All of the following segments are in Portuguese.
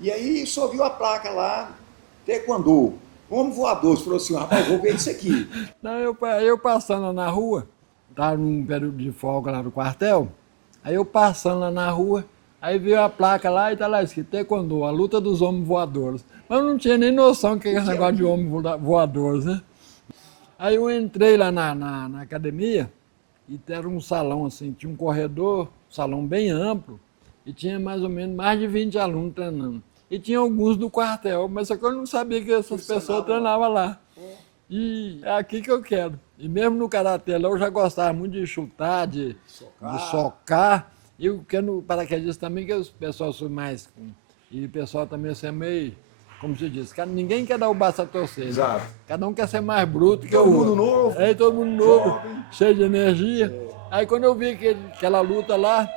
E aí só viu a placa lá, taekwondo, homem voador. Você falou assim, rapaz, vou ver isso aqui. Não, eu passando na rua, estava num período de folga lá no quartel, aí eu passando lá na rua, aí veio a placa lá e tá lá escrito taekwondo, a luta dos homens voadores. Mas eu não tinha nem noção do que é esse negócio de homens voadores, né? Aí eu entrei lá na academia e era um salão assim, tinha um corredor, um salão bem amplo, e tinha mais ou menos mais de 20 alunos treinando. E tinha alguns do quartel, mas só que eu não sabia que essas pessoas treinavam lá. E é aqui que eu quero. E mesmo no karatê lá eu já gostava muito de chutar, de socar. E eu quero no paraquedismo também, que os pessoal são mais. E o pessoal também é meio, como se diz, ninguém quer dar o braço a torcer. Exato. Cada um quer ser mais bruto que o Todo outro. mundo novo. Aí todo mundo novo, Jovem. cheio de energia. Aí quando eu vi aquela luta lá,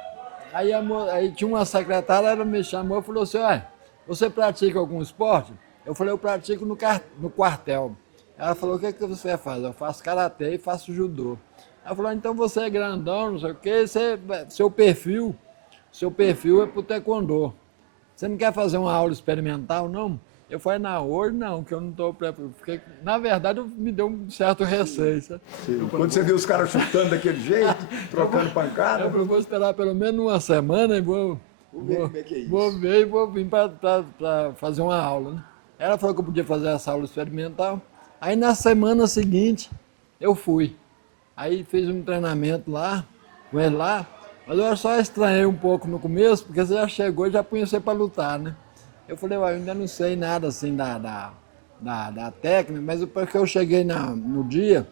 aí tinha uma secretária, ela me chamou e falou assim, olha, você pratica algum esporte? Eu falei, eu pratico no quartel. Ela falou, o que você faz? Eu faço karatê e faço judô. Ela falou, então você é grandão, não sei o quê, seu perfil é pro taekwondo. Você não quer fazer uma aula experimental, não? Eu falei, não, hoje não, que eu não estou preparado. Na verdade, me deu um certo receio. Sabe? Quando você viu os caras chutando daquele jeito, trocando pancada. Eu vou esperar pelo menos uma semana e vou ver como é que é isso. Vou ver e vou vir para fazer uma aula. Né? Ela falou que eu podia fazer essa aula experimental. Aí na semana seguinte eu fui. Aí fiz um treinamento lá, com ele lá, mas eu só estranhei um pouco no começo, porque você já chegou e já punha você para lutar, né? Eu falei, eu ainda não sei nada assim da técnica, mas porque eu cheguei no dia,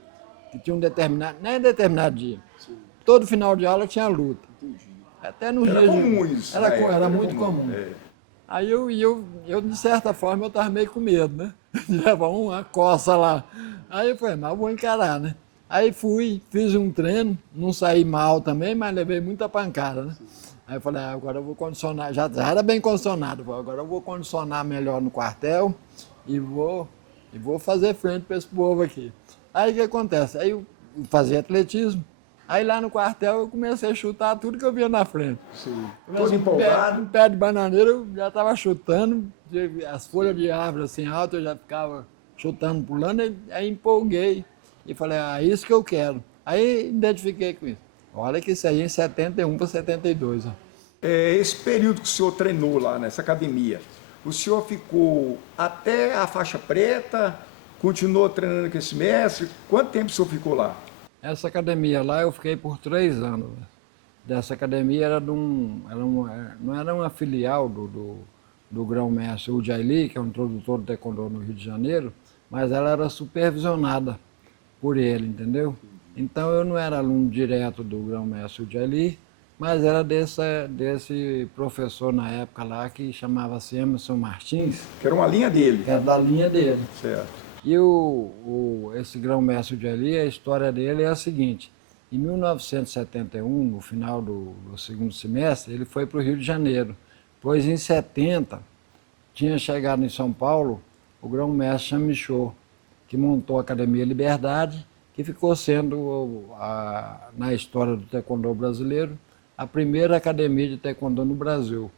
que tinha um determinado, nem determinado dia, todo final de aula tinha luta. Até nos Era dias comum isso. Era muito comum. É. Aí eu, de certa forma, eu estava meio com medo, né? De levar uma coça lá. Aí eu falei, mas eu vou encarar, né? Aí fui, fiz um treino, não saí mal também, mas levei muita pancada, né? Aí eu falei, agora eu vou condicionar, já era bem condicionado, agora eu vou condicionar melhor no quartel e vou fazer frente para esse povo aqui. Aí o que acontece? Aí eu fazia atletismo. Aí lá no quartel eu comecei a chutar tudo que eu via na frente. Sim. Todo empolgado. Um pé de bananeira eu já estava chutando, as folhas de árvore assim altas eu já ficava chutando, pulando, aí empolguei e falei, isso que eu quero. Aí identifiquei com isso. Olha que isso aí em 71 para 72. Ó. Esse período que o senhor treinou lá nessa academia, o senhor ficou até a faixa preta, continuou treinando com esse mestre? Quanto tempo o senhor ficou lá? Essa academia lá eu fiquei por 3 anos. Dessa academia era não era uma filial do grão-mestre Ujaili, que é um introdutor do taekwondo no Rio de Janeiro, mas ela era supervisionada por ele, entendeu? Então eu não era aluno direto do grão-mestre Ujaili, mas era desse professor na época lá que chamava-se Emerson Martins. Que era uma linha dele. Que era da linha dele. Certo. E esse grão-mestre Ujaili, a história dele é a seguinte. Em 1971, no final do segundo semestre, ele foi para o Rio de Janeiro, pois em 70 tinha chegado em São Paulo o grão-mestre Chamichô, que montou a Academia Liberdade, que ficou sendo, na história do taekwondo brasileiro, a primeira academia de taekwondo no Brasil.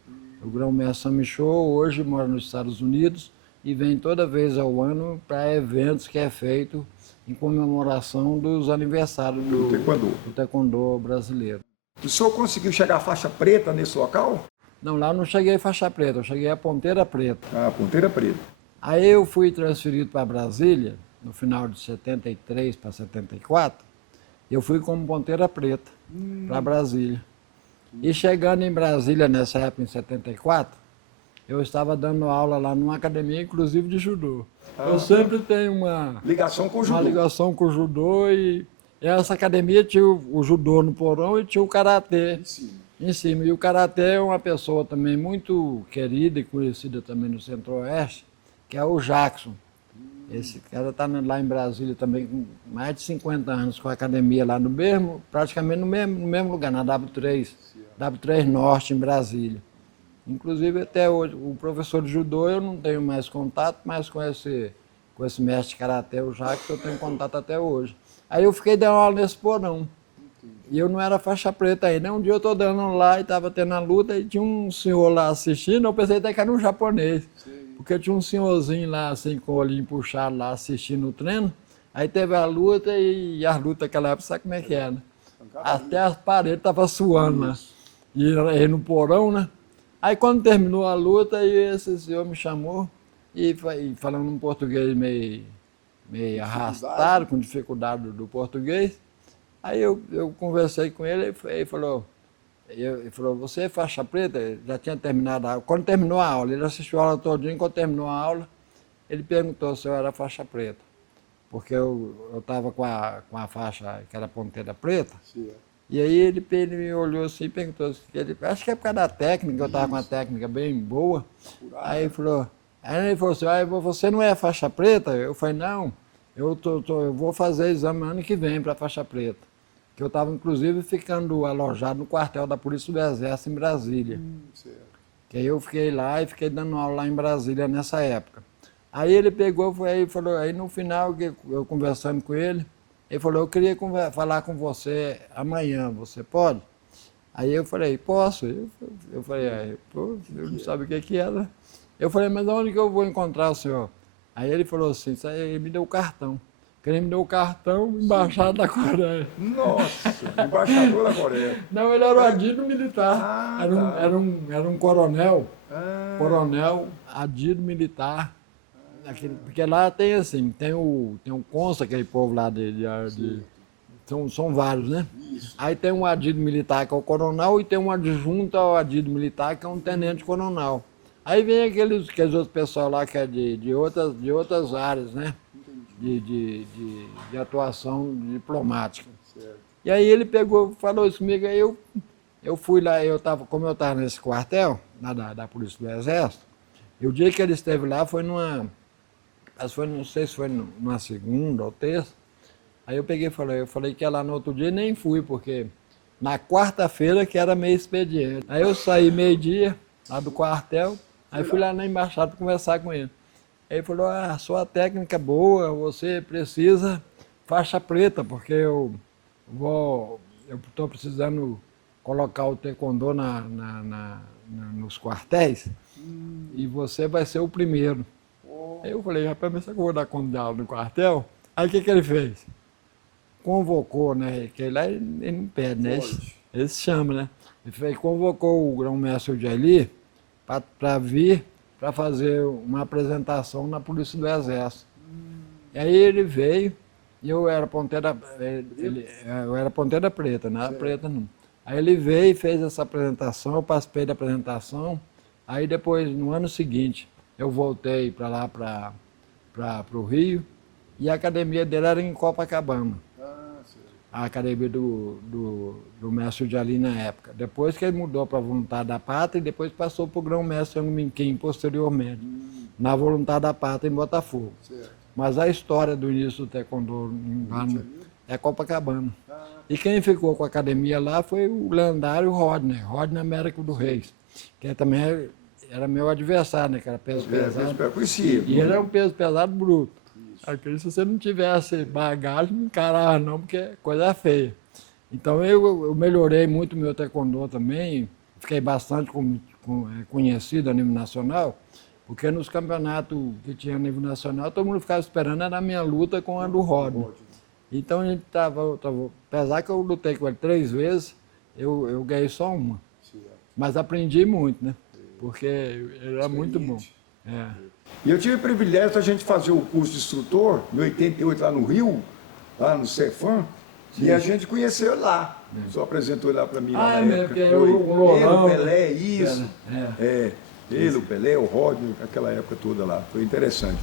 O grão-mestre Chamichô hoje mora nos Estados Unidos e vem toda vez ao ano para eventos que é feito em comemoração dos aniversários do taekwondo brasileiro. O senhor conseguiu chegar à faixa preta nesse local? Não, lá eu não cheguei a faixa preta, eu cheguei a ponteira preta. Ah, ponteira preta. Aí eu fui transferido para Brasília, no final de 73 para 74, eu fui como ponteira preta para Brasília. E chegando em Brasília nessa época, em 74, eu estava dando aula lá numa academia, inclusive de judô. Eu sempre tenho uma ligação com o judô. Uma ligação com o judô e essa academia tinha o judô no porão e tinha o karatê em cima. E o karatê é uma pessoa também muito querida e conhecida também no Centro-Oeste, que é o Jackson. Esse cara está lá em Brasília também com mais de 50 anos com a academia lá praticamente no mesmo lugar, na W3 Norte, em Brasília. Inclusive, até hoje, o professor de judô eu não tenho mais contato, mas com esse mestre de karatê, o Jackson, eu tenho contato até hoje. Aí eu fiquei dando aula nesse porão. E eu não era faixa preta ainda. Um dia eu estou dando lá e estava tendo a luta e tinha um senhor lá assistindo, eu pensei até que era um japonês. Porque tinha um senhorzinho lá, assim, com o olhinho puxado lá, assistindo o treino. Aí teve a luta e as lutas naquela época, sabe como é que é, né? Até as paredes estavam suando lá. E aí no porão, né? Aí quando terminou a luta, aí esse senhor me chamou e falando um português meio arrastado, com dificuldade do português. Aí eu conversei com ele e ele falou, você é faixa preta? Já tinha terminado a aula. Quando terminou a aula, ele assistiu a aula todinha, quando terminou a aula, ele perguntou se eu era faixa preta. Porque eu estava com a faixa, que era ponteira preta. Sim. E aí ele me olhou assim e perguntou, acho que é por causa da técnica, eu estava com uma técnica bem boa. Aí ele falou assim, você não é faixa preta? Eu falei, não, eu vou fazer exame ano que vem para faixa preta. Que eu estava, inclusive, ficando alojado no quartel da Polícia do Exército em Brasília. Certo. Que aí eu fiquei lá e fiquei dando aula lá em Brasília nessa época. Aí ele pegou e falou, aí no final, eu conversando com ele, ele falou, eu queria falar com você amanhã, você pode? Aí eu falei, posso? Eu falei, pô, eu não sabia o que era. Eu falei, mas onde que eu vou encontrar o senhor? Aí ele falou assim, ele me deu o cartão. Ele me deu o cartão, embaixado da Coreia. Nossa, embaixador da Coreia. Não, ele era o adido militar. Era um coronel, coronel, adido militar. Porque lá tem assim, tem um cônsul, aquele povo lá são vários, né? Isso. Aí tem um adido militar que é o coronel e tem um adjunto ao adido militar que é um tenente coronel. Aí vem aqueles outros pessoal lá que é de outras áreas, né? De atuação diplomática. Certo. E aí ele falou isso comigo, aí eu fui lá, como eu estava nesse quartel, da Polícia do Exército, e o dia que ele esteve lá foi não sei se foi numa segunda ou terça, aí eu peguei e eu falei que ia lá no outro dia e nem fui, porque na quarta-feira que era meio expediente. Aí eu saí meio-dia lá do quartel, aí fui lá na embaixada para conversar com ele. Aí ele falou, sua técnica é boa, você precisa faixa preta, porque eu estou precisando colocar o taekwondo nos quartéis e você vai ser o primeiro. Aí eu falei, rapaz, mas será que eu vou dar conta de aula no quartel? Aí o que ele fez? Convocou, né? Que lá ele não pede, né? Ele se chama, né? Ele convocou o grão-mestre Jaili para vir para fazer uma apresentação na Polícia do Exército. E aí ele veio, e eu era ponteira preta, não era preta não. Aí ele veio e fez essa apresentação, eu participei da apresentação, aí depois, no ano seguinte, eu voltei para lá, para o Rio, e a academia dele era em Copacabana. A academia do mestre Jaili na época. Depois que ele mudou para a Vontade da Pátria, e depois passou para o grão-mestre Minquim posteriormente, na Vontade da Pátria em Botafogo. Certo. Mas a história do início do taekwondo é Copacabana. E quem ficou com a academia lá foi o lendário Rodney Américo do Reis, que também era meu adversário, né, que era peso pesado. E ele era um peso pesado bruto. Aqui, se você não tivesse bagagem, não encarava não, porque é coisa feia. Então eu melhorei muito meu taekwondo também, fiquei bastante conhecido a nível nacional, porque nos campeonatos que tinha a nível nacional, todo mundo ficava esperando era a minha luta com a do Rodney. Então a gente apesar que eu lutei com ele 3 vezes, eu ganhei só uma. Mas aprendi muito, né? Porque ele era muito bom. E eu tive o privilégio de a gente fazer o curso de instrutor, em 88, lá no Rio, lá no Cefam, e a gente conheceu lá. Só apresentou ele lá para mim lá na época. Ele, o Pelé, isso. Ele, o Pelé, o Rodney, aquela época toda lá. Foi interessante.